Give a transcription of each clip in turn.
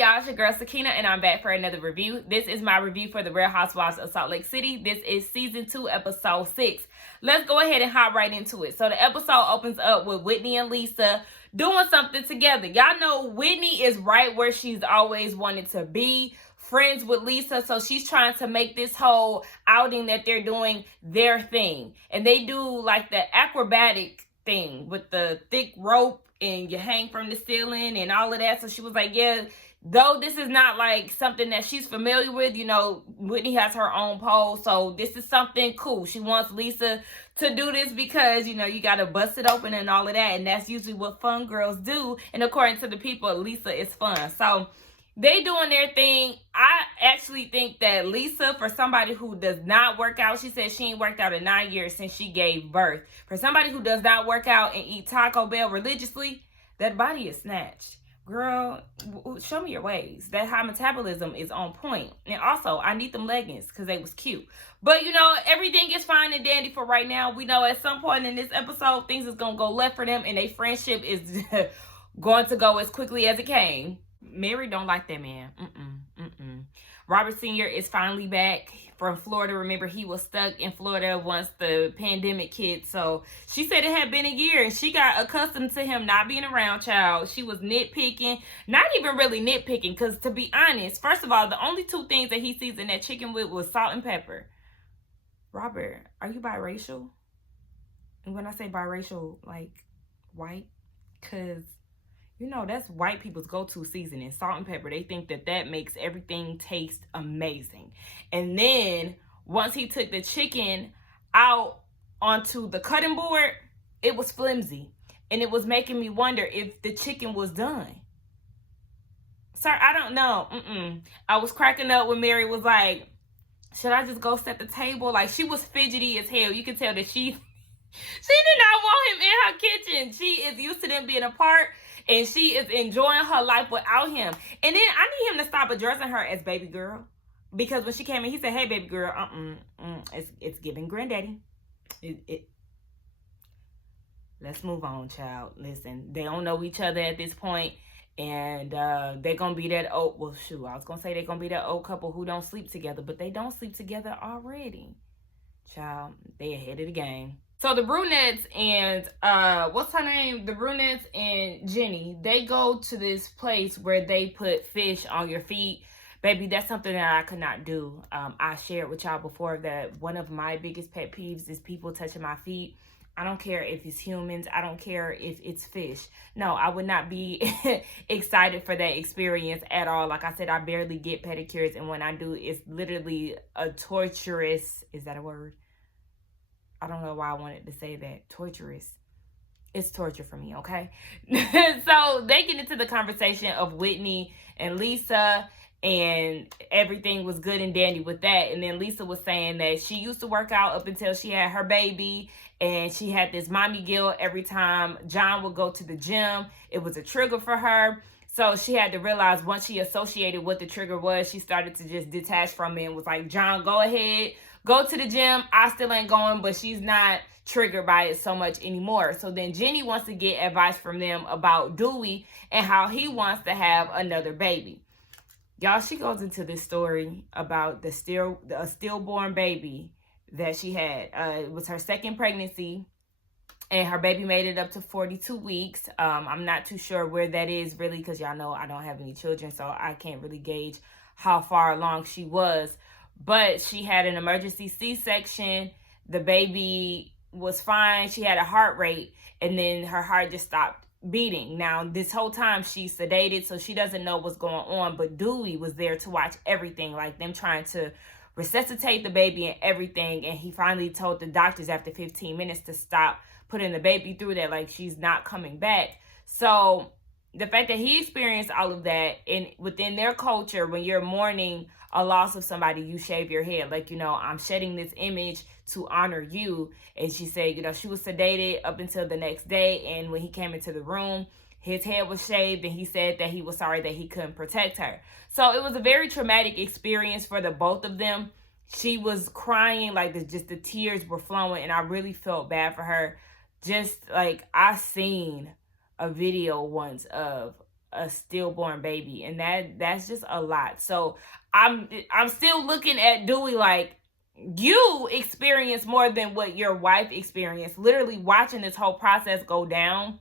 y'all? It's your girl Sakina, and I'm back for another review. This is my review for the Real Housewives of Salt Lake City. This is season 2, episode 6. Let's go ahead and hop right into it. So the episode opens up with Whitney and Lisa doing something together. Y'all know Whitney is right where she's always wanted to be, friends with Lisa. So she's trying to make this whole outing that they're doing their thing. And they do like the acrobatic thing with the thick rope and you hang from the ceiling and all of that. So she was like, yeah, though this is not like something that she's familiar with, you know, Whitney has her own pole. So this is something cool. She wants Lisa to do this because, you know, you got to bust it open and all of that. And that's usually what fun girls do. And according to the people, Lisa is fun. So they doing their thing. I actually think that Lisa, for somebody who does not work out, she said she ain't worked out in 9 years since she gave birth. For somebody who does not work out and eat Taco Bell religiously, that body is snatched. Girl, show me your ways. That high metabolism is on point. And also, I need them leggings because they was cute. But, you know, everything is fine and dandy for right now. We know at some point in this episode, things is going to go left for them and their friendship is going to go as quickly as it came. Mary don't like that man. Robert Sr. is finally back from Florida. Remember, he was stuck in Florida once the pandemic hit. So she said it had been a year and she got accustomed to him not being around, child. She was nitpicking. Not even really nitpicking because, to be honest, first of all, the only two things that he sees in that chicken with was salt and pepper. Robert, are you biracial? And when I say biracial, like white? Because you know, that's white people's go-to seasoning, salt and pepper. They think that that makes everything taste amazing. And then once he took the chicken out onto the cutting board, it was flimsy. And it was making me wonder if the chicken was done. Sir, I don't know. I was cracking up when Mary was like, should I just go set the table? Like, she was fidgety as hell. You can tell that she did not want him in her kitchen. She is used to them being apart. And she is enjoying her life without him. And then I need him to stop addressing her as baby girl. Because when she came in, he said, hey, baby girl, it's giving granddaddy. Let's move on, child. Listen, they don't know each other at this point. And they're going to be that old, well, shoot, I was going to say they're going to be that old couple who don't sleep together. But they don't sleep together already. Child, they ahead of the game. So the brunettes and, what's her name? The brunettes and Jenny, they go to this place where they put fish on your feet. Baby, that's something that I could not do. I shared with y'all before that one of my biggest pet peeves is people touching my feet. I don't care if it's humans. I don't care if it's fish. No, I would not be excited for that experience at all. Like I said, I barely get pedicures. And when I do, it's literally a torturous, is that a word? I don't know why I wanted to say that. Torturous. It's torture for me, okay? So they get into the conversation of Whitney and Lisa, and everything was good and dandy with that. And then Lisa was saying that she used to work out up until she had her baby, and she had this mommy guilt every time John would go to the gym. It was a trigger for her. So she had to realize once she associated what the trigger was, she started to just detach from it and was like, John, go ahead. Go to the gym. I still ain't going, but she's not triggered by it so much anymore. So then Jenny wants to get advice from them about Dewey and how he wants to have another baby. Y'all, she goes into this story about a stillborn baby that she had. It was her second pregnancy, and her baby made it up to 42 weeks. I'm not too sure where that is really because y'all know I don't have any children, so I can't really gauge how far along she was. But she had an emergency C-section. The baby was fine. She had a heart rate, and then her heart just stopped beating. Now, this whole time she's sedated, so she doesn't know what's going on. But Dewey was there to watch everything, like them trying to resuscitate the baby and everything. And he finally told the doctors after 15 minutes to stop putting the baby through that, like she's not coming back. So the fact that he experienced all of that, and within their culture, when you're mourning a loss of somebody, you shave your head. Like, you know, I'm shedding this image to honor you. And she said, you know, she was sedated up until the next day. And when he came into the room, his head was shaved, and he said that he was sorry that he couldn't protect her. So it was a very traumatic experience for the both of them. She was crying, like just the tears were flowing, and I really felt bad for her. Just like I seen a video once of a stillborn baby, and that's just a lot. So I'm still looking at Dewey like, you experience more than what your wife experienced, literally watching this whole process go down,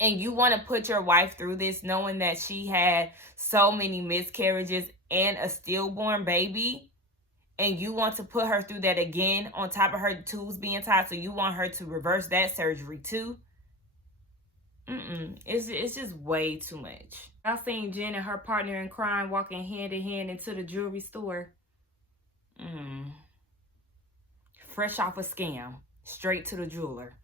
and you want to put your wife through this knowing that she had so many miscarriages and a stillborn baby, and you want to put her through that again on top of her tubes being tied, so you want her to reverse that surgery too. It's just way too much. I seen Jen and her partner in crime walking hand in hand into the jewelry store. Fresh off a scam, straight to the jeweler.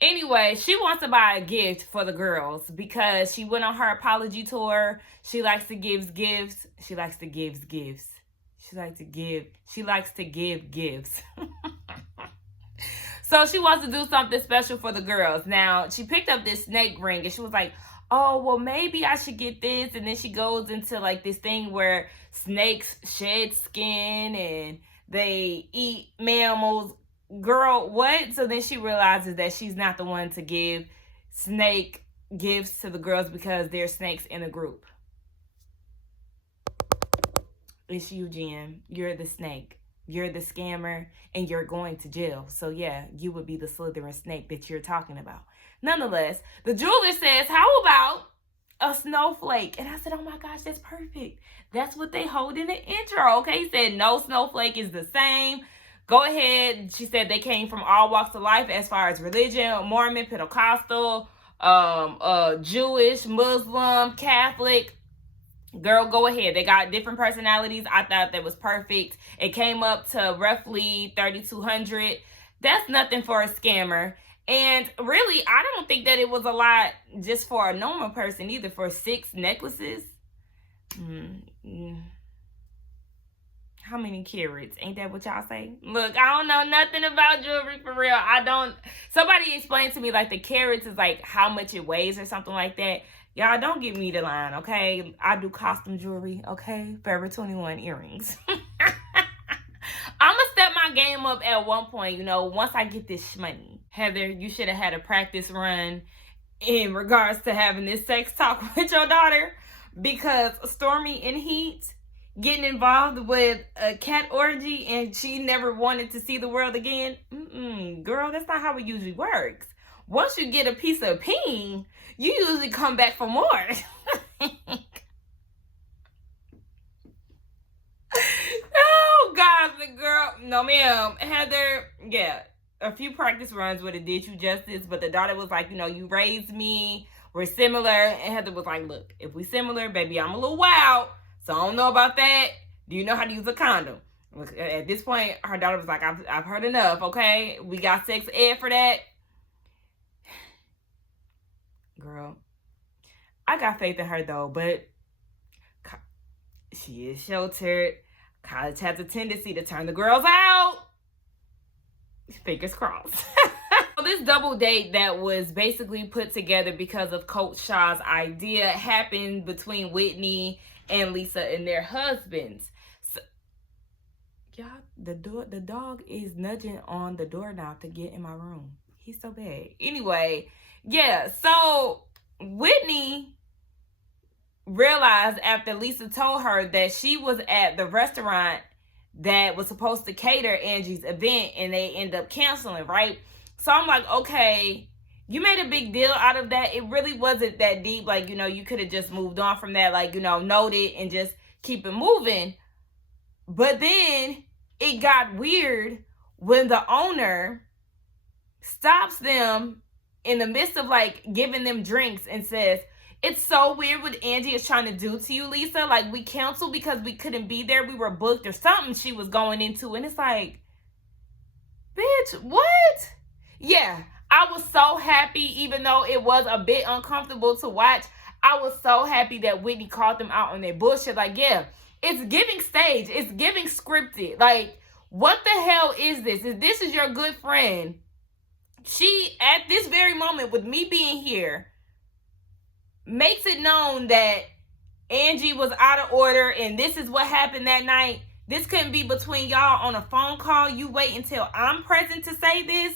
Anyway, she wants to buy a gift for the girls because she went on her apology tour. She likes to give gifts. She likes to give gifts. She likes to give. She likes to give gifts. So she wants to do something special for the girls. Now, she picked up this snake ring and she was like, oh, well, maybe I should get this. And then she goes into like this thing where snakes shed skin and they eat mammals. Girl, what? So then she realizes that she's not the one to give snake gifts to the girls because there's snakes in the group. It's you, Jen. You're the snake. You're the scammer, and you're going to jail. So yeah, you would be the slithering snake that you're talking about. Nonetheless, the jeweler says, how about a snowflake? And I said, oh my gosh, that's perfect. That's what they hold in the intro. Okay, he said no snowflake is the same. Go ahead. She said they came from all walks of life as far as religion: Mormon, Pentecostal, Jewish, Muslim, Catholic. Girl, go ahead. They got different personalities. I thought that was perfect. It came up to roughly $3,200. That's nothing for a scammer. And really, I don't think that it was a lot just for a normal person either, for 6 necklaces. How many carats? Ain't that what y'all say? Look, I don't know nothing about jewelry for real. Somebody explained to me like the carats is like how much it weighs or something like that. Y'all don't give me the line, okay? I do costume jewelry, okay? Forever 21 earrings. I'm gonna step my game up at one point, once I get this money. Heather, you should have had a practice run in regards to having this sex talk with your daughter, because Stormy in Heat getting involved with a cat orgy and she never wanted to see the world again. Girl, that's not how it usually works. Once you get a piece of peen, you usually come back for more. Oh, God, the girl. No, ma'am. Heather, yeah, a few practice runs would have did you justice, but the daughter was like, you raised me. We're similar. And Heather was like, look, if we similar, baby, I'm a little wild, so I don't know about that. Do you know how to use a condom? At this point, her daughter was like, I've heard enough, okay? We got sex ed for that. Girl, I got faith in her though, but she is sheltered. College has a tendency to turn the girls out. Fingers crossed. So this double date that was basically put together because of Coach Shaw's idea happened between Whitney and Lisa and their husbands. So, y'all, the dog is nudging on the doorknob to get in my room. He's so bad. Anyway, yeah, so Whitney realized after Lisa told her that she was at the restaurant that was supposed to cater Angie's event and they end up canceling, right? So I'm like, okay, you made a big deal out of that. It really wasn't that deep. Like, you could have just moved on from that, like, note it and just keep it moving. But then it got weird when the owner stops them in the midst of like giving them drinks and says, it's so weird what Angie is trying to do to you, Lisa. Like, we canceled because we couldn't be there. We were booked or something she was going into. And it's like, bitch, what? Yeah, I was so happy, even though it was a bit uncomfortable to watch. I was so happy that Whitney called them out on their bullshit. Like, yeah, it's giving stage. It's giving scripted. Like, what the hell is this? If this is your good friend, she, at this very moment, with me being here, makes it known that Angie was out of order and this is what happened that night. This couldn't be between y'all on a phone call. You wait until I'm present to say this.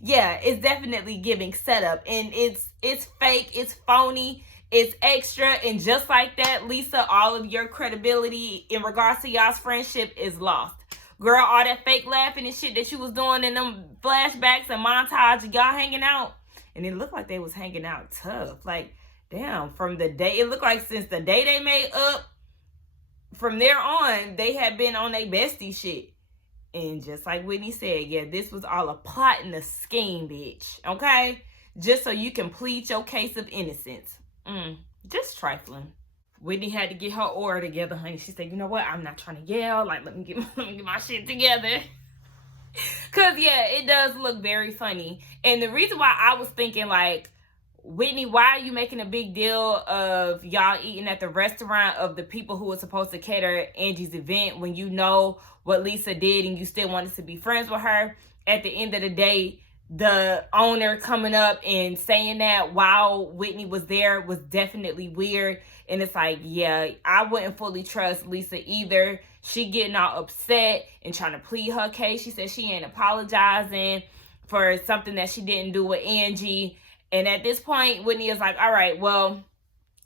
Yeah, it's definitely giving setup, and it's fake, it's phony, It's extra, and just like that, Lisa, all of your credibility in regards to y'all's friendship is lost. Girl, all that fake laughing and shit that you was doing in them flashbacks and montage of y'all hanging out, and it looked like they was hanging out tough. Like, damn, from the day, it looked like since the day they made up, from there on, they had been on their bestie shit. And just like Whitney said, yeah, this was all a plot and a scheme, bitch. Okay? Just so you can plead your case of innocence. Just trifling. Whitney had to get her order together, honey. She said, you know what? I'm not trying to yell. Like, let me get my shit together. Because, yeah, it does look very funny. And the reason why I was thinking, like, Whitney, why are you making a big deal of y'all eating at the restaurant of the people who were supposed to cater Angie's event when you know what Lisa did and you still wanted to be friends with her? At the end of the day, the owner coming up and saying that while Whitney was there was definitely weird. And it's like, yeah, I wouldn't fully trust Lisa either. She getting all upset and trying to plead her case. She said she ain't apologizing for something that she didn't do with Angie. And at this point, Whitney is like, all right, well,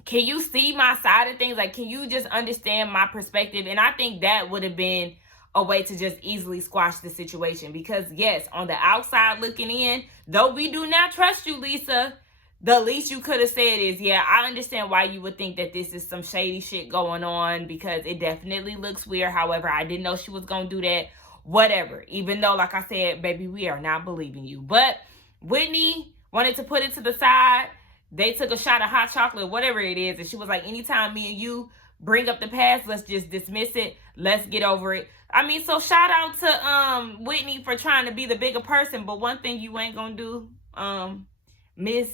can you see my side of things? Like, can you just understand my perspective? And I think that would have been a way to just easily squash the situation. Because, yes, on the outside looking in, though we do not trust you, Lisa, the least you could have said is, yeah, I understand why you would think that this is some shady shit going on because it definitely looks weird. However, I didn't know she was going to do that. Whatever. Even though, like I said, baby, we are not believing you. But Whitney wanted to put it to the side. They took a shot of hot chocolate, whatever it is. And she was like, anytime me and you bring up the past, let's just dismiss it. Let's get over it. I mean, so shout out to Whitney for trying to be the bigger person. But one thing you ain't gonna do, Miss,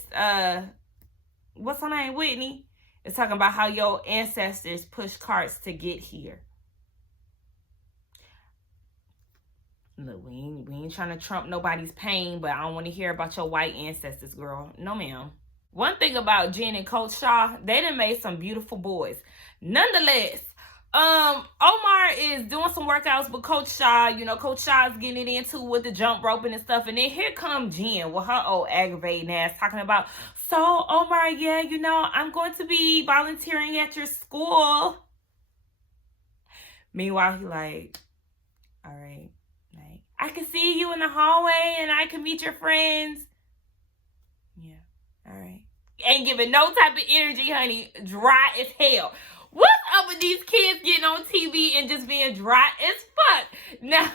what's her name, Whitney, is talking about how your ancestors pushed carts to get here. Look, we ain't trying to trump nobody's pain, but I don't want to hear about your white ancestors, girl. No, ma'am. One thing about Jen and Coach Shaw, they done made some beautiful boys. Nonetheless, Omar is doing some workouts with Coach Shaw. You know, Coach Shaw is getting it into with the jump roping and stuff. And then here come Jen with her old aggravating ass talking about, so Omar, yeah, you know, I'm going to be volunteering at your school. Meanwhile, he like, all right. I can see you in the hallway and I can meet your friends. Yeah, all right. Ain't giving no type of energy, honey. Dry as hell. What's up with these kids getting on TV and just being dry as fuck? Now,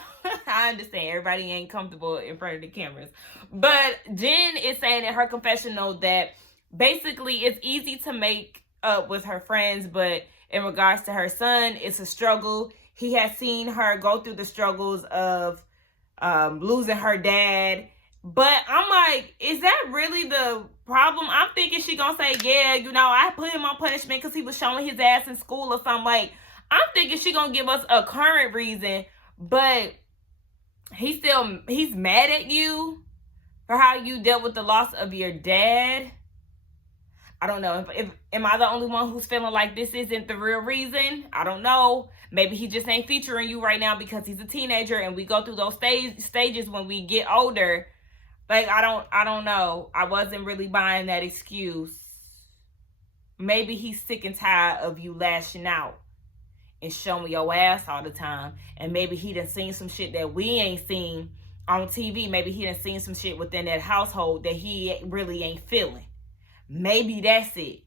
I understand everybody ain't comfortable in front of the cameras. But Jen is saying in her confessional that basically it's easy to make up with her friends, but in regards to her son, it's a struggle. He has seen her go through the struggles of losing her dad. But I'm like, is that really the problem? I'm thinking she gonna say, yeah, you know, I put him on punishment because he was showing his ass in school or something. Like, I'm thinking she gonna give us a current reason, but he's mad at you for how you dealt with the loss of your dad. I don't know. If am I the only one who's feeling like this isn't the real reason? I don't know. Maybe he just ain't featuring you right now because he's a teenager and we go through those stages when we get older. Like, I don't know. I wasn't really buying that excuse. Maybe he's sick and tired of you lashing out and showing your ass all the time. And maybe he done seen some shit that we ain't seen on TV. Maybe he done seen some shit within that household that he really ain't feeling. Maybe that's it.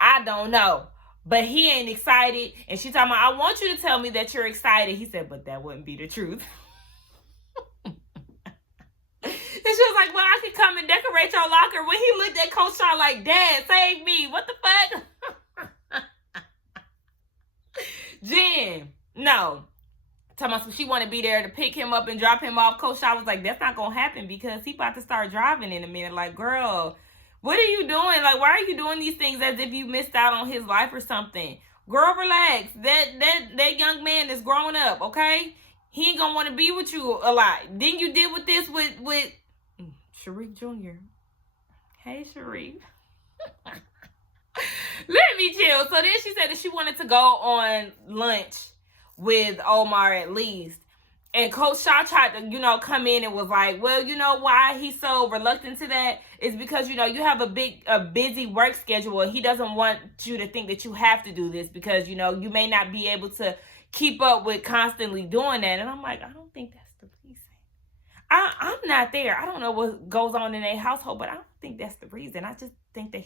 I don't know. But he ain't excited. And she talking about, I want you to tell me that you're excited. He said, but that wouldn't be the truth. And she was like, well, I could come and decorate your locker. When he looked at Coach Shaw like, Dad, save me. What the fuck? Jen, no. Talking about she want to be there to pick him up and drop him off. Coach Shaw was like, that's not going to happen because he about to start driving in a minute. Like, girl, what are you doing? Like, why are you doing these things as if you missed out on his life or something? Girl, relax. That young man is growing up, okay? He ain't gonna want to be with you a lot. Then you did with this with Sharif Jr. Hey, Sharif. Let me chill. So then she said that she wanted to go on lunch with Omar at least. And Coach Shaw tried to, come in and was like, well, you know why he's so reluctant to that is because, you have a busy work schedule, and he doesn't want you to think that you have to do this because, you may not be able to keep up with constantly doing that. And I'm like, I don't think that's the reason. I'm not there. I don't know what goes on in their household, but I don't think that's the reason. I just think that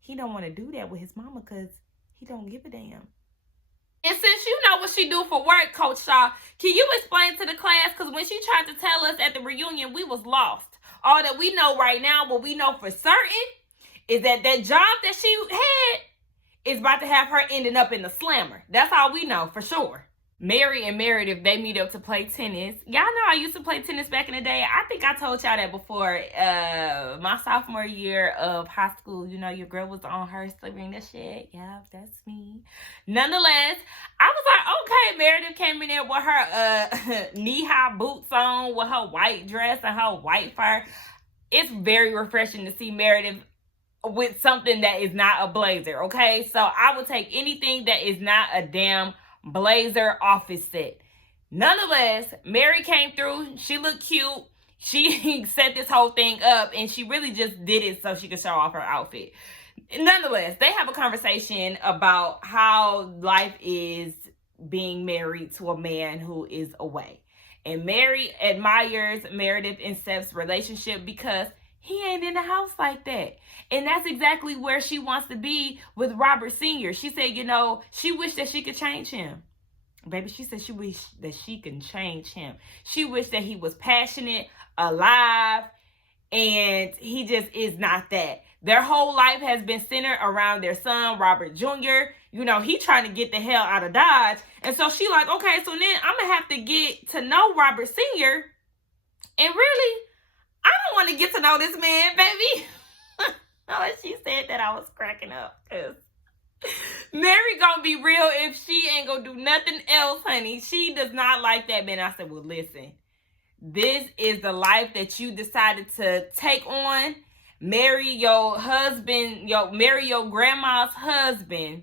he don't want to do that with his mama because he don't give a damn. And since you know what she do for work, Coach Shaw, can you explain to the class? Because when she tried to tell us at the reunion, we was lost. All that we know right now, what we know for certain, is that job that she had is about to have her ending up in the slammer. That's all we know for sure. Mary and Meredith, they meet up to play tennis. Y'all know I used to play tennis back in the day. I think I told y'all that before. My sophomore year of high school, your girl was on her Serena shit. Yeah, that's me. Nonetheless, I was like, okay, Meredith came in there with her knee-high boots on, with her white dress and her white fur. It's very refreshing to see Meredith with something that is not a blazer, okay? So I would take anything that is not a damn blazer office set. Nonetheless, Mary came through. She looked cute. She set this whole thing up, and she really just did it so she could show off her outfit. Nonetheless, they have a conversation about how life is being married to a man who is away. And Mary admires Meredith and Seth's relationship because he ain't in the house like that. And that's exactly where she wants to be with Robert Sr. She said, she wished that she could change him. Baby, she said she wished that she can change him. She wished that he was passionate, alive, and he just is not that. Their whole life has been centered around their son, Robert Jr. He trying to get the hell out of Dodge. And so she like, okay, so then I'm going to have to get to know Robert Sr. And really, I don't want to get to know this man, baby. When she said that, I was cracking up. Because Mary gonna be real if she ain't gonna do nothing else, honey. She does not like that man. I said, well, listen. This is the life that you decided to take on. Marry your husband, marry your grandma's husband,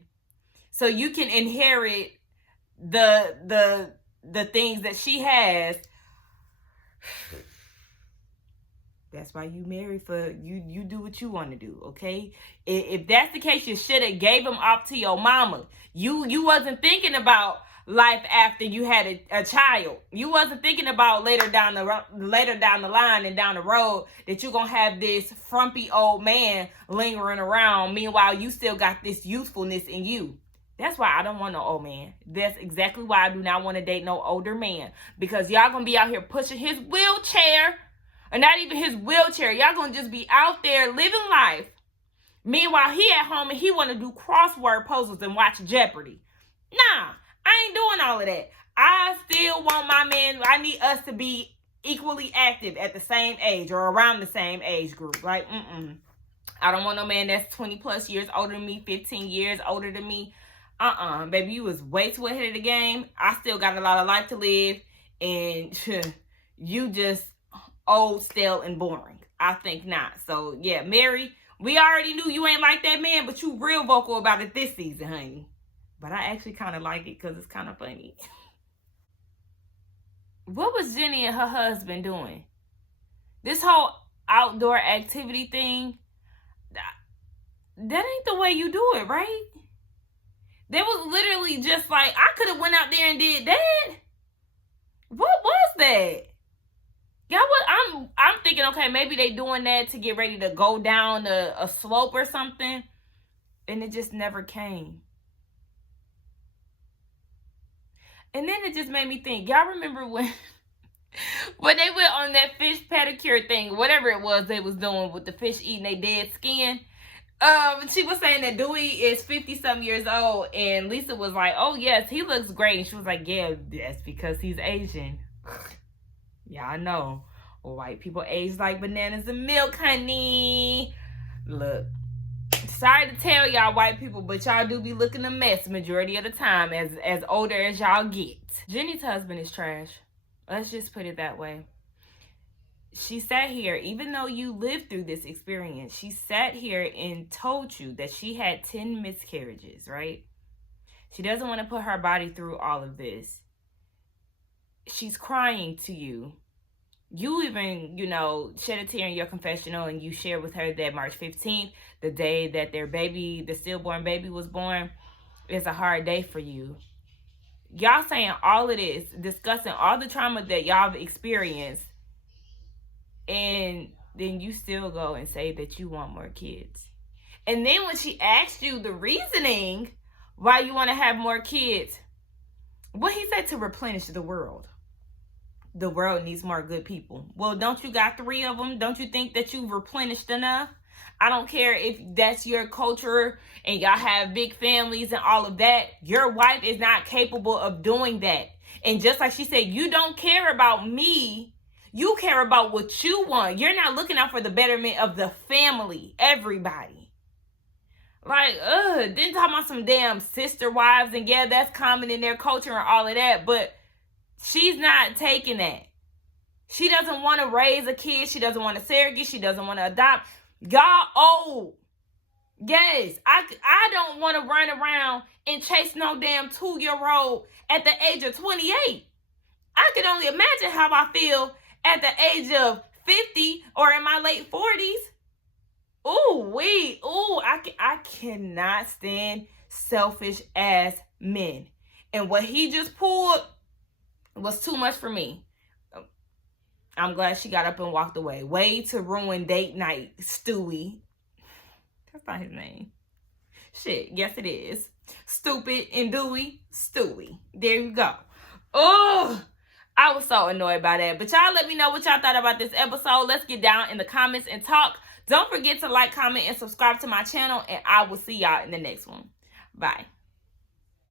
so you can inherit the things that she has. That's why you marry for you do what you want to do, okay? If that's the case, you should have gave him up to your mama. You wasn't thinking about life after you had a child. You wasn't thinking about later down the line and down the road that you're gonna have this frumpy old man lingering around. Meanwhile, you still got this youthfulness in you. That's why I don't want no old man. That's exactly why I do not want to date no older man, because y'all gonna be out here pushing his wheelchair. Or not even his wheelchair. Y'all gonna just be out there living life. Meanwhile, he at home and he want to do crossword puzzles and watch Jeopardy. Nah, I ain't doing all of that. I still want my man. I need us to be equally active at the same age or around the same age group. Like, I don't want no man that's 20 plus years older than me, 15 years older than me. Baby, you was way too ahead of the game. I still got a lot of life to live. And you just old, stale, and boring. I think not. So, yeah, Mary, we already knew you ain't like that man, but you real vocal about it this season, honey. But I actually kind of like it because it's kind of funny. What was Jenny and her husband doing? This whole outdoor activity thing, that ain't the way you do it, right? They was literally just like, I could have went out there and did that. What was that? Yeah, I'm thinking, okay, maybe they doing that to get ready to go down a slope or something. And it just never came. And then it just made me think, y'all remember when they went on that fish pedicure thing, whatever it was they was doing with the fish eating their dead skin? She was saying that Dewey is 50-some years old, and Lisa was like, oh, yes, he looks great. And she was like, yeah, that's because he's Asian. Y'all know white people age like bananas and milk, honey. Look, sorry to tell y'all white people, but y'all do be looking a mess majority of the time as older as y'all get. Jenny's husband is trash. Let's just put it that way. She sat here, even though you lived through this experience, she sat here and told you that she had 10 miscarriages, right? She doesn't want to put her body through all of this. she's crying to you. You even, shed a tear in your confessional, and you share with her that March 15th, the day that their baby, the stillborn baby, was born, is a hard day for you. Y'all saying all of this, discussing all the trauma that y'all have experienced, and then you still go and say that you want more kids. And then when she asked you the reasoning why you want to have more kids, what he said, to replenish the world. The world needs more good people. Well, don't you got 3 of them? Don't you think that you've replenished enough? I don't care if that's your culture and y'all have big families and all of that. Your wife is not capable of doing that. And just like she said, you don't care about me. You care about what you want. You're not looking out for the betterment of the family, everybody. Like, then talk about some damn sister wives, and yeah, that's common in their culture and all of that, but she's not taking that. She doesn't want to raise a kid. She doesn't want to surrogate. She doesn't want to adopt. Y'all old. Yes, I don't want to run around and chase no damn 2-year-old at the age of 28. I can only imagine how I feel at the age of 50 or in my late 40s. I cannot stand selfish ass men. And what he just pulled was too much for me. I'm glad she got up and walked away. Way to ruin date night, Stewie. That's not his name. Shit, yes it is. Stupid and Dewey, Stewie. There you go. Oh, I was so annoyed by that. But y'all let me know what y'all thought about this episode. Let's get down in the comments and talk. Don't forget to like, comment, and subscribe to my channel. And I will see y'all in the next one. Bye.